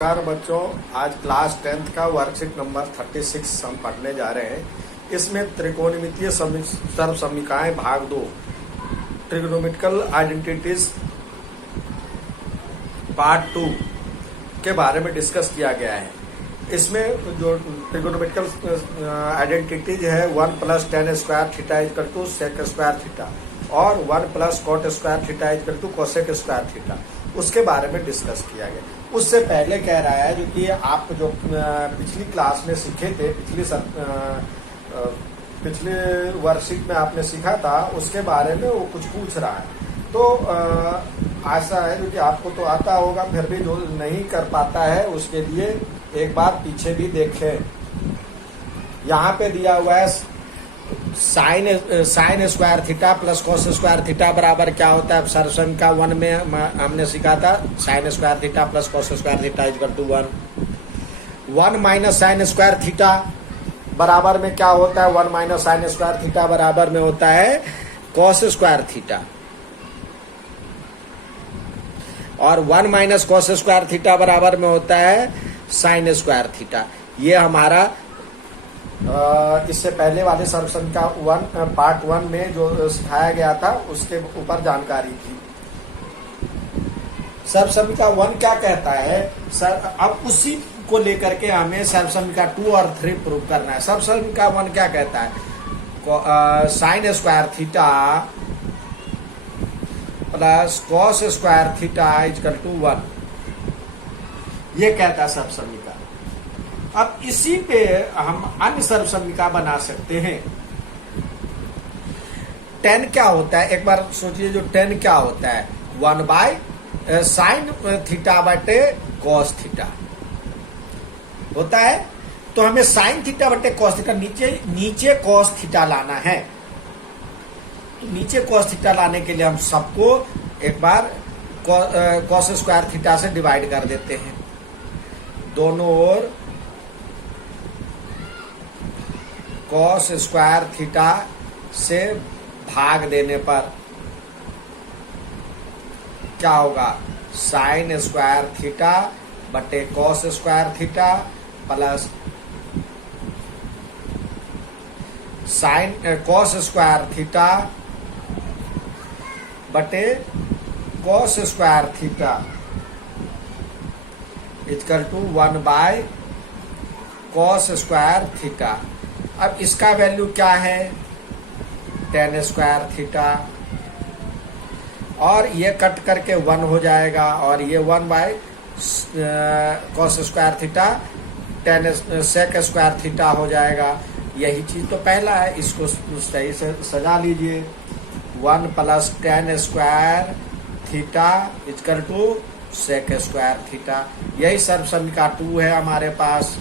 नमस्कार बच्चों, आज क्लास 10th का वर्कशीट नंबर 36 हम पढ़ने जा रहे हैं। इसमें त्रिकोणमितीय सर्वसमीकाएं भाग 2 ट्रिग्नोमेट्रिकल आइडेंटिटीज पार्ट 2 के बारे में डिस्कस किया गया है। इसमें जो ट्रिग्नोमेट्रिकल आइडेंटिटीज है 1 + tan square theta equal to sec square theta और 1 + cot square theta equal to cosec square theta, उसके बारे में डिस्कस किया गया। उससे पहले कह रहा है जो कि आप जो पिछली क्लास में सीखे थे, पिछले वर्कशीट में आपने सीखा था, उसके बारे में वो कुछ पूछ रहा है। तो ऐसा है जो कि आपको तो आता होगा, फिर भी जो नहीं कर पाता है उसके लिए एक बार पीछे भी देखें। यहाँ पे दिया हुआ है sine square theta plus cos square theta बराबर क्या होता है। सर्वसमीका 1 में हमने सीखा था sine square theta plus cos square theta equal to 1 minus sine square theta बराबर में क्या होता है। 1 माइनस साइन स्क्वायर थीटा बराबर में होता है कॉस स्क्वायर थीटा, और 1 माइनस कॉस स्क्वायर थीटा बराबर में होता है साइन स्क्वायर थीटा। ये हमारा इससे पहले वाले सर्वसमीका पार्ट 1 में जो सिखाया गया था उसके ऊपर जानकारी थी। सर्वसमीका 1 क्या कहता है अब उसी को लेकर के हमें सर्वसमीका 2 और 3 प्रूव करना है। सर्वसमीका 1 क्या कहता है, sine square theta plus cos square theta equal to 1, ये कहता है सर्वसमीका। अब इसी पे हम अन्य सर्वसमीका बना सकते हैं। tan क्या होता है, एक बार सोचिए, जो tan क्या होता है 1 साइन थीटा बटे कॉस थीटा होता है। तो हमें साइन थीटा बटे कॉस थीटा, नीचे कॉस थीटा लाना है। तो नीचे कॉस थीटा लाने के लिए हम सबको एक बार कॉस स्क्वायर थीटा से डिवाइड कर देते हैं। दोनों ओर कॉस स्क्वायर थीटा से भाग देने पर क्या होगा, साइन स्क्वायर थीटा बटे cos square theta plus sine cos square theta बटे cos square theta equal to 1 cos square theta. अब इसका वैल्यू क्या है, tan स्क्वायर थीटा, और ये कट करके 1 हो जाएगा, और ये 1 cos square theta tan sec square theta हो जाएगा। यही चीज तो पहला है, इसको सही से सजा लीजिए। 1 + tan square theta equal to sec square theta. यही सर्वसमीका 2 है हमारे पास।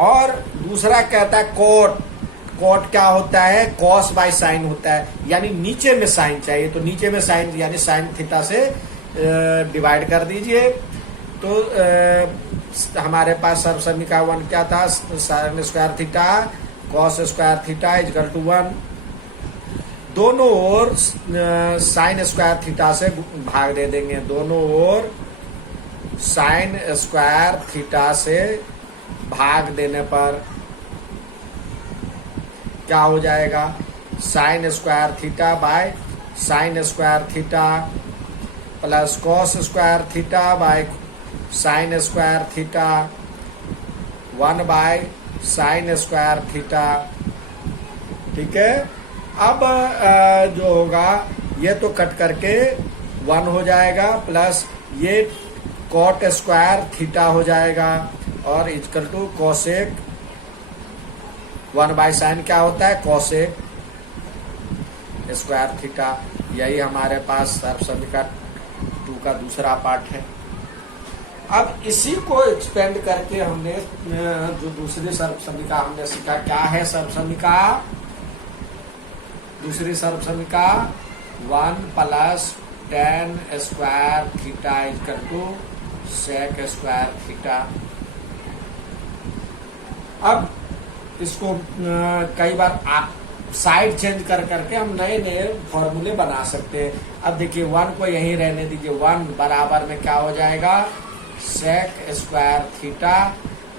और दूसरा कहता है कोट क्या होता है, कॉस बाय साइन होता है, यानी नीचे में साइन चाहिए, तो नीचे में साइन यानी साइन थीटा से डिवाइड कर दीजिए। तो हमारे पास सर्वसमीका 1 क्या था, sine square theta cos square theta equal to 1। दोनों ओर साइन स्क्वायर थीटा से भाग दे देंगे। दोनों ओर साइन स्क्वायर थीटा से भाग देने पर क्या हो जाएगा, sign square theta by sine square theta plus cos square theta by sine square theta 1 sign square theta. ठीक है। अब जो होगा ये तो कट करके 1 हो जाएगा, प्लस ये कॉट स्क्वायर थीटा हो जाएगा, और इक्वल टू कोसेक 1 साइन क्या होता है, कोसेक स्क्वायर थीटा। यही हमारे पास सर्वसमीका 2 का दूसरा पार्ट है। अब इसी को एक्सपेंड करके हमने जो दूसरी सर्वसमीका हमने सीखा, क्या है सर्वसमीका, दूसरी सर्वसमीका 1 + tan square theta equal to sec square theta. अब इसको कई बार आप साइड चेंज कर करके हम नए नए फॉर्मूले बना सकते हैं। अब देखिए 1 को यहीं रहने दीजिए, 1 बराबर में क्या हो जाएगा, sec square theta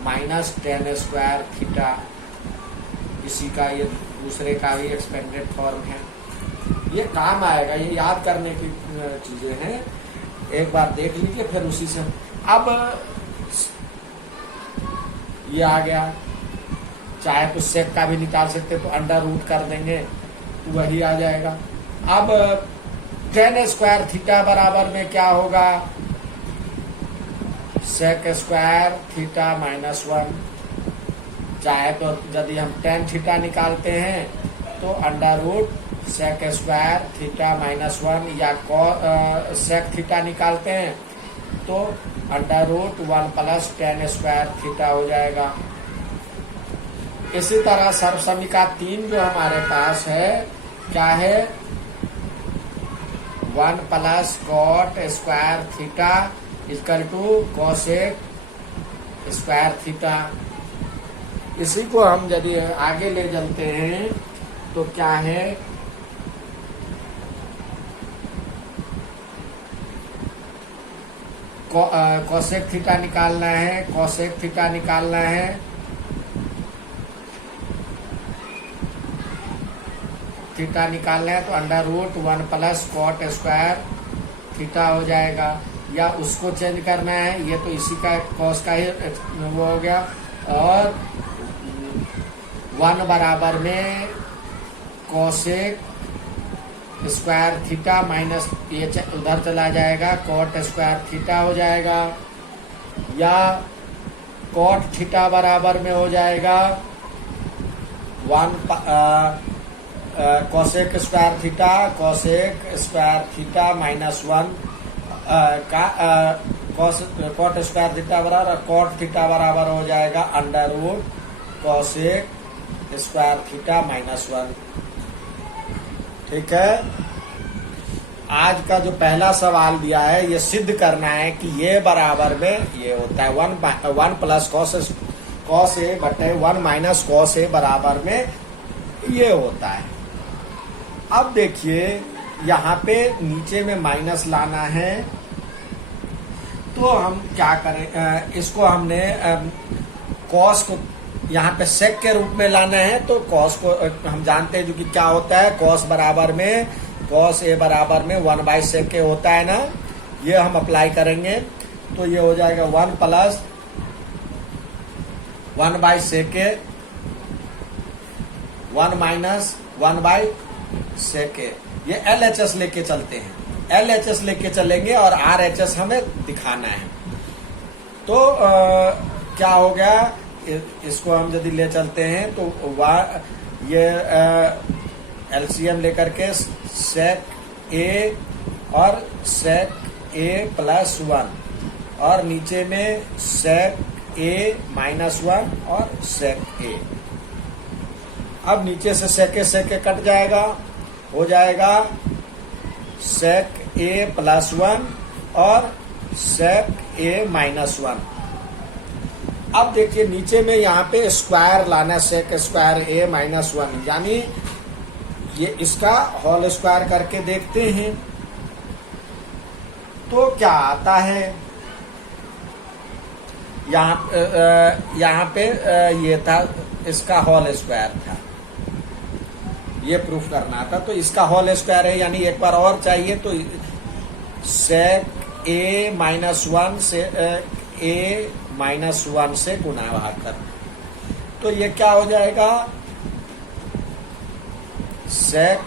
minus tan square theta. इसी का ये दूसरे का भी एक्सपेंडेड फॉर्म है, ये काम आएगा, ये याद करने की चीजें हैं, एक बार देख लीजिए फिर उसी से। अब ये आ गया, चाहे तो सेक का भी निकाल सकते तो अंडर रूट कर देंगे तो वही आ जाएगा। अब टेन स्क्वायर थीटा बराबर में क्या होगा, सेक स्क्वायर थीटा माइनस 1। चाहे तो यदि हम टेन थीटा निकालते हैं तो under root sec square theta minus 1, या सेक थीटा निकालते हैं तो under root 1 plus tan square theta हो जाएगा। इसी तरह सर्वसमीका 3 जो हमारे पास है क्या है, 1 plus cot square theta equal to cosec square theta. इसी को हम यदि आगे ले चलते हैं तो क्या है, कोसेक थीटा निकालना है, कोसेक थीटा निकालना है, थीटा निकालना है तो under root 1 plus cot square theta हो जाएगा, या उसको चेंज करना है, ये तो इसी का कॉस का ही वो हो गया। और 1 बराबर में कोसेक स्क्वायर थीटा माइनस ये उधर चला जाएगा, कॉट स्क्वायर थीटा हो जाएगा, या कॉट थीटा बराबर में हो जाएगा 1 cosec square theta, cosec square theta minus 1 का कॉट स्क्वायर थीटा बराबर कॉट थीटा बराबर हो जाएगा under root cosec square theta minus 1। ठीक है, आज का जो पहला सवाल दिया है ये सिद्ध करना है कि ये बराबर में ये होता है 1 प्लस कॉस ए बटे 1 माइनस कॉस ए बराबर में ये होता है। अब देखिए यहाँ पे नीचे में माइनस लाना है तो हम क्या करें, इसको हमने कॉस को यहाँ पे सेक के रूप में लाना है तो कॉस को हम जानते हैं जो कि क्या होता है, कॉस बराबर में कॉस ए बराबर में 1 बाई सेक के होता है ना, ये हम अप्लाई करेंगे तो ये हो जाएगा 1 प्लस 1 बाई सेक के 1 माइनस 1 बाई सेक के। ये LHS लेके चलते हैं, LHS लेके चलेंगे और RHS हमें दिखाना है। तो क्या हो गया, इसको हम यदि ले चलते हैं तो ये LCM लेकर के सेक ए और सेक ए प्लस 1 और नीचे में सेक ए माइनस 1 और सेक ए। अब नीचे से सेके कट जाएगा, हो जाएगा सेक ए प्लस 1 और सेक ए माइनस 1। अब देखिए नीचे में यहाँ पे स्क्वायर लाना, सेक स्क्वायर ए माइनस 1, यानी ये इसका होल स्क्वायर करके देखते हैं तो क्या आता है। यहाँ पे ये था, इसका होल स्क्वायर था, ये प्रूफ करना था तो इसका होल स्क्वायर है, यानी एक बार और चाहिए तो सेक ए माइनस 1 से ए माइनस 1 से गुना भाग करना तो ये क्या हो जाएगा, सेक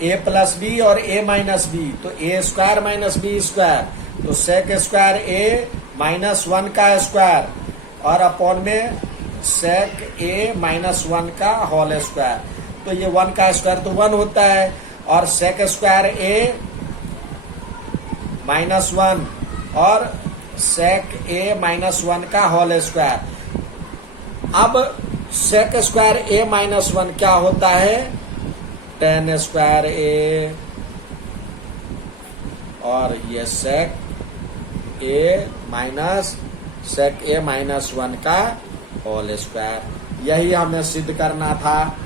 ए प्लस बी और ए माइनस बी तो ए स्क्वायर माइनस बी स्क्वायर, तो सेक स्क्वायर ए माइनस 1 का स्क्वायर और अपॉन में सेक ए माइनस 1 का होल स्क्वायर, तो ये 1 का स्क्वायर तो 1 होता है और सेक स्क्वायर ए माइनस 1 और सेक ए माइनस 1 का होल स्क्वायर। अब सेक स्क्वायर ए माइनस 1 क्या होता है, टेन स्क्वायर ए और ये सेक ए माइनस सेक ए माइनस 1 का होल स्क्वायर। यही हमें सिद्ध करना था,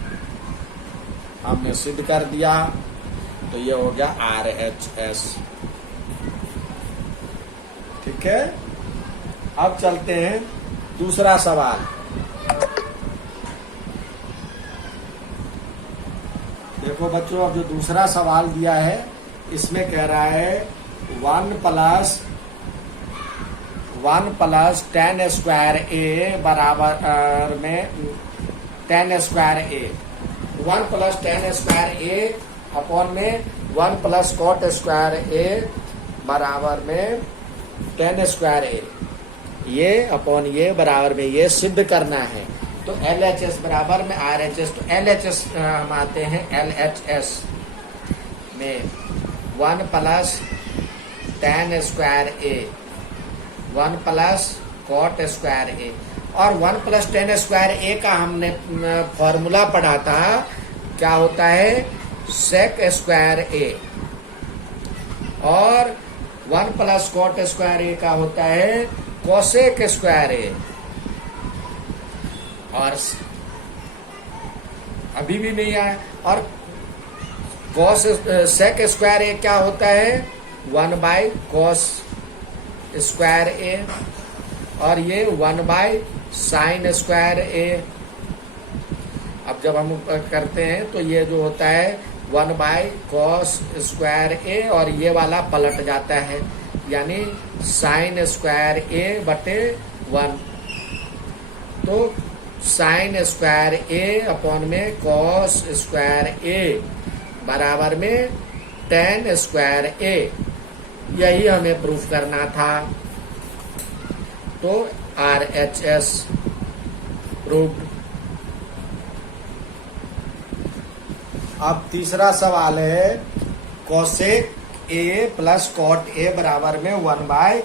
हमने सिद्ध कर दिया। तो ये हो गया RHS। ठीक है, अब चलते हैं दूसरा सवाल। देखो बच्चों, अब जो दूसरा सवाल दिया है इसमें कह रहा है 1 प्लस tan स्क्वायर ए बराबर में tan स्क्वायर ए, 1 प्लस tan स्क्वायर ए अपॉन में 1 प्लस cot स्क्वायर ए बराबर में tan स्क्वायर ए, ये अपॉन ये बराबर में ये सिद्ध करना है। तो LHS बराबर में RHS, तो LHS हम आते हैं LHS में 1 प्लस tan स्क्वायर ए 1 प्लस cot स्क्वायर ए, और 1 प्लस tan स्क्वायर ए का हमने फॉर्मूला पढ़ा था, क्या होता है sec स्क्वायर ए, और 1 प्लस cot स्क्वायर ए का होता है cosec स्क्वायर ए, और अभी भी नहीं आया। और cos sec स्क्वायर ए क्या होता है 1 बाई cos स्क्वायर ए, और ये 1 बाई साइन स्क्वायर ए। अब जब हम करते हैं तो ये जो होता है 1 बाई cos स्क्वायर ए, और ये वाला पलट जाता है, यानी साइन स्क्वायर ए बटे 1। तो साइन स्क्वायर ए अपॉन में cos स्क्वायर ए बराबर में tan स्क्वायर ए, यही हमें प्रूफ करना था। तो RHS प्रूव्ड। अब तीसरा सवाल है cosec a plus cot a बराबर में 1 by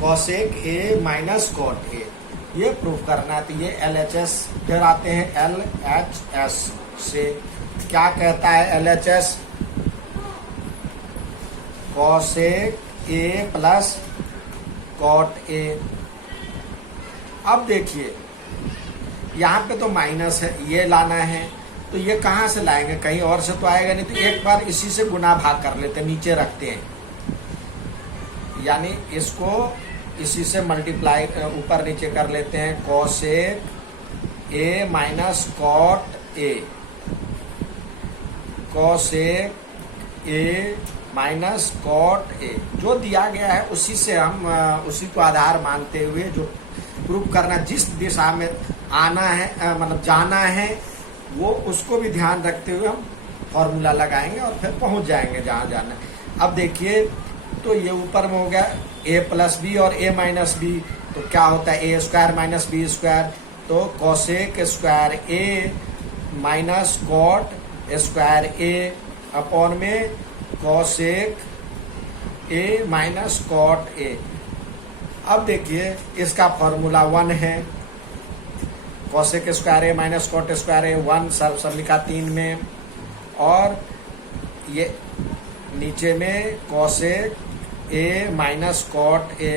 cosec a minus cot a, ये प्रूफ करना है। तो ये LHS, फिर आते हैं LHS से। क्या कहता है LHS? cosec a plus cot a। अब देखिए यहाँ पे तो माइनस है, ये लाना है, तो ये कहाँ से लाएंगे, कहीं और से तो आएगा नहीं। तो एक बार इसी से गुना भाग कर लेते हैं, नीचे रखते हैं, यानी इसको इसी से मल्टीप्लाई ऊपर नीचे कर लेते हैं। cosec a minus cot a, cosec a minus cot a, जो दिया गया है उसी से हम उसी को आधार मानते हुए जो प्रूफ करना, जिस दिशा में आना है मतलब जाना है, वो उसको भी ध्यान रखते हुए हम फॉर्मूला लगाएंगे और फिर पहुंच जाएंगे जहां जाना है। अब देखिए, तो ये ऊपर में हो गया a प्लस बी और a माइनस बी, तो क्या होता है a square minus B square. तो cosec square a minus cot square a upon में cosec a minus cot a। अब देखिए इसका फॉर्मूला 1 है, cosec square a minus cot square a 1 सब लिखा 3 में, और ये नीचे में cosec a minus cot a,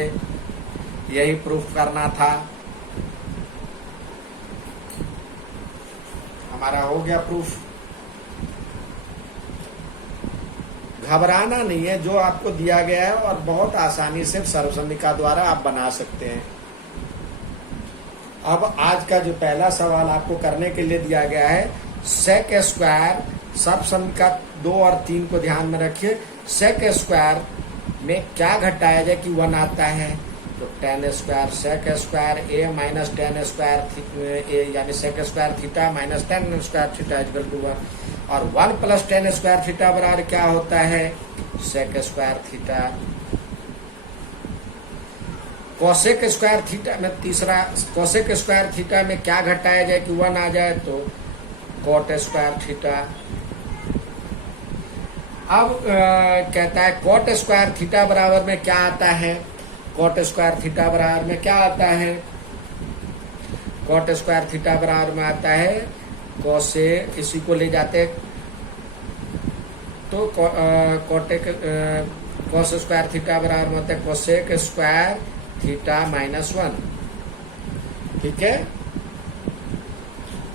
यही प्रूफ करना था। हमारा हो गया प्रूफ। घबराना नहीं है, जो आपको दिया गया है और बहुत आसानी से सर्वसम्मिका द्वारा आप बना सकते हैं। अब आज का जो पहला सवाल आपको करने के लिए दिया गया है, sec स्क्वायर, सर्वसम्मिका 2 और 3 को ध्यान में रखिए। sec स्क्वायर में क्या घटाया जाए कि 1 आता है, तो tan square sec square a minus tan square a, यानी sec square theta minus tan square theta equal to 1, और 1 प्लस tan स्क्वायर थीटा बराबर क्या होता है sec square theta. cosec square theta में तीसरा, cosec स्क्वायर थीटा में क्या घटाया जाए कि 1 आ जाए, तो cot स्क्वायर थीटा। अब कहता है cot स्क्वायर थीटा बराबर में क्या आता है, cot स्क्वायर थीटा बराबर में क्या आता है, cot स्क्वायर थीटा बराबर में आता है cosec, इसी को ले जाते तो cos स्क्वायर थीटा बराबर में होता है cosec स्क्वायर थीटा माइनस 1। ठीक है,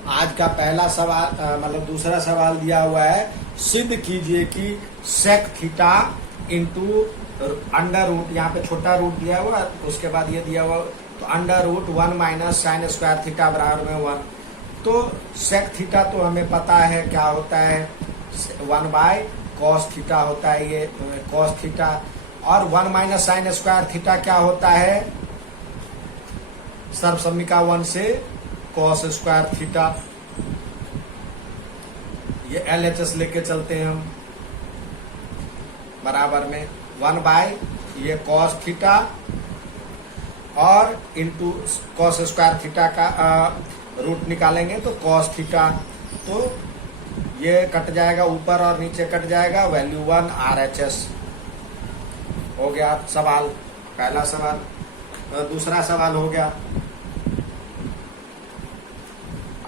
आज का पहला सवाल मतलब दूसरा सवाल दिया हुआ है सिद्ध कीजिए कि sec theta into under root, यहाँ पे छोटा रूट दिया हुआ उसके बाद ये दिया हुआ, तो under root 1 minus sine square theta बराबर में 1। तो सेक थीटा तो हमें पता है क्या होता है, 1 बाय कॉस थीटा होता है, ये कॉस थीटा। और 1 माइनस साइन स्क्वायर थीटा क्या होता है, सर्वसम्मिका 1 से कॉस स्क्वायर थीटा। ये LHS लेके चलते हैं हम, बराबर में 1 बाय ये कॉस थीटा और इंटू कॉस स्क्वायर थीटा का रूट निकालेंगे तो कॉस थीटा, तो ये कट जाएगा ऊपर और नीचे कट जाएगा, वैल्यू 1 RHS हो गया सवाल, पहला सवाल। दूसरा सवाल हो गया।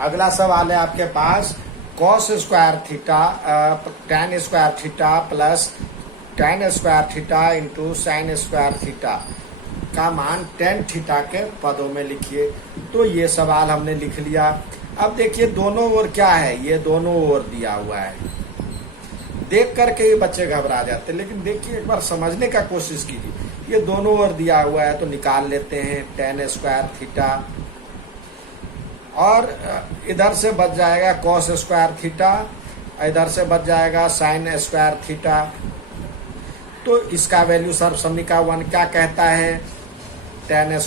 अगला सवाल है आपके पास, cos square theta tan square theta plus tan square theta into sine square theta का मान tan थीटा के पदों में लिखिए। तो ये सवाल हमने लिख लिया। अब देखिए दोनों ओर क्या है, ये दोनों ओर दिया हुआ है, देख करके ये बच्चे घबरा जाते, लेकिन देखिए एक बार समझने का कोशिश कीजिए। ये दोनों ओर दिया हुआ है तो निकाल लेते हैं tan स्क्वायर थीटा, और इधर से बच जाएगा कॉस स्क्वायर थीटा, इधर से बच जाएगा साइन स्क्वायर थीटा। तो इसका वैल्यू सर्वसम्मिका 1 क्या कहता है, tan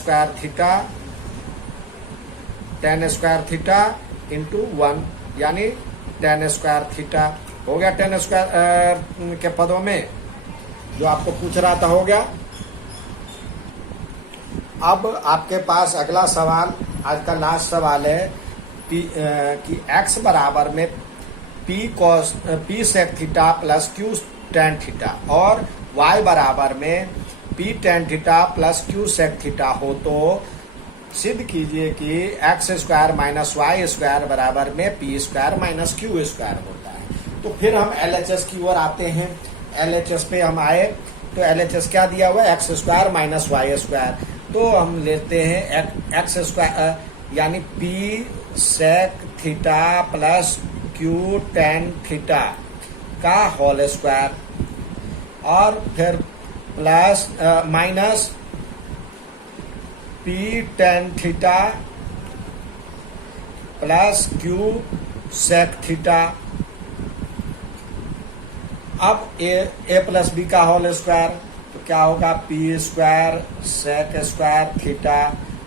स्क्वायर थीटा इंटू 1 यानी tan स्क्वायर थीटा हो गया। tan स्क्वायर के पदों में जो आपको पूछ रहा था हो गया। अब आपके पास अगला सवाल, आज का लास्ट सवाल है कि x बराबर में p sec theta plus q tan theta और y बराबर में p tan theta plus q sec theta हो तो सिद्ध कीजिए कि x square minus Y square बराबर में p square minus q square होता है। तो फिर हम LHS की ओर आते हैं। LHS पे हम आए तो LHS क्या दिया हुआ है, x square minus Y square. तो हम लेते हैं x स्क्वायर यानी p sec theta plus q tan theta का होल स्क्वायर, और फिर plus minus p tan theta plus q sec theta. अब a प्लस b का होल स्क्वायर, तो क्या होगा, p square sec square theta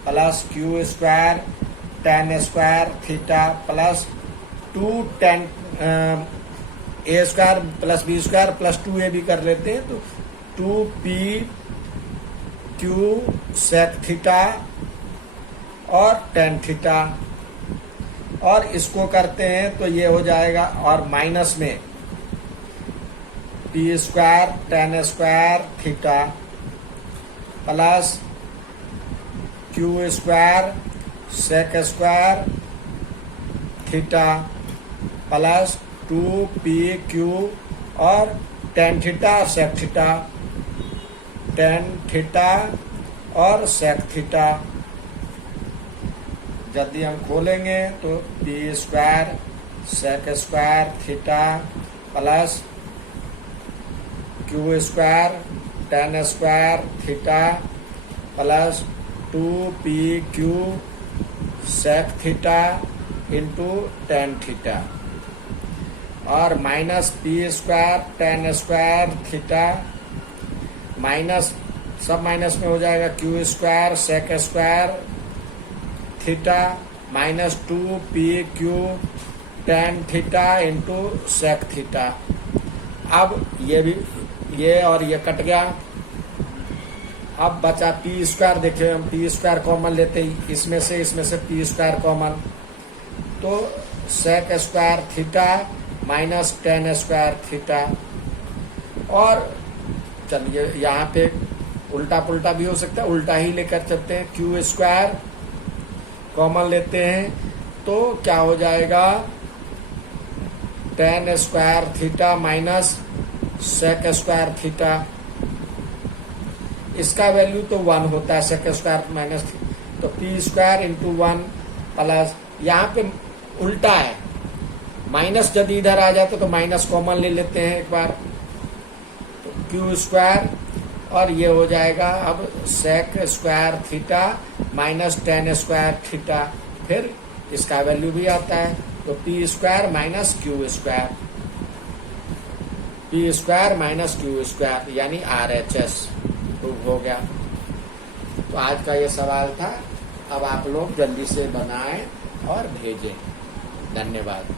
plus q square tan square theta plus 2 tan a square plus b square plus 2ab कर लेते हैं, तो 2p q sec theta और tan थीटा, और इसको करते हैं तो ये हो जाएगा, और माइनस में p square tan square theta plus q square sec square theta plus 2pq और tan theta sec theta, tan theta और सेक थीटा। यदि हम खोलेंगे तो p square sec square theta plus q square tan square theta plus 2pq sec theta into tan theta, और minus p square tan square theta minus सब minus में हो जाएगा q square sec square theta minus 2pq tan theta into sec theta. अब ये और ये cut गया। अब बचा p स्क्वायर, देखिए हम p स्क्वायर कॉमन लेते हैं, इसमें से p स्क्वायर कॉमन, तो sec square theta minus tan square theta. और चलिए यहाँ पे उल्टा पुल्टा भी हो सकता है, उल्टा ही लेकर चलते हैं, q स्क्वायर कॉमन लेते हैं तो क्या हो जाएगा, tan square theta minus sec square theta. इसका वैल्यू तो 1 होता है, सेक स्क्वायर माइनस, तो p स्क्वायर इंटू 1 प्लस, यहाँ पे उल्टा है, माइनस यदि इधर आ जाता तो माइनस कॉमन ले लेते हैं एक बार, तो क्यू स्क्वायर, और ये हो जाएगा अब sec square theta minus tan square theta, फिर इसका वैल्यू भी आता है, तो P square minus Q square, P square minus Q square यानी RHS प्रूव हो गया। तो आज का ये सवाल था, अब आप लोग जल्दी से बनाएं और भेजें। धन्यवाद।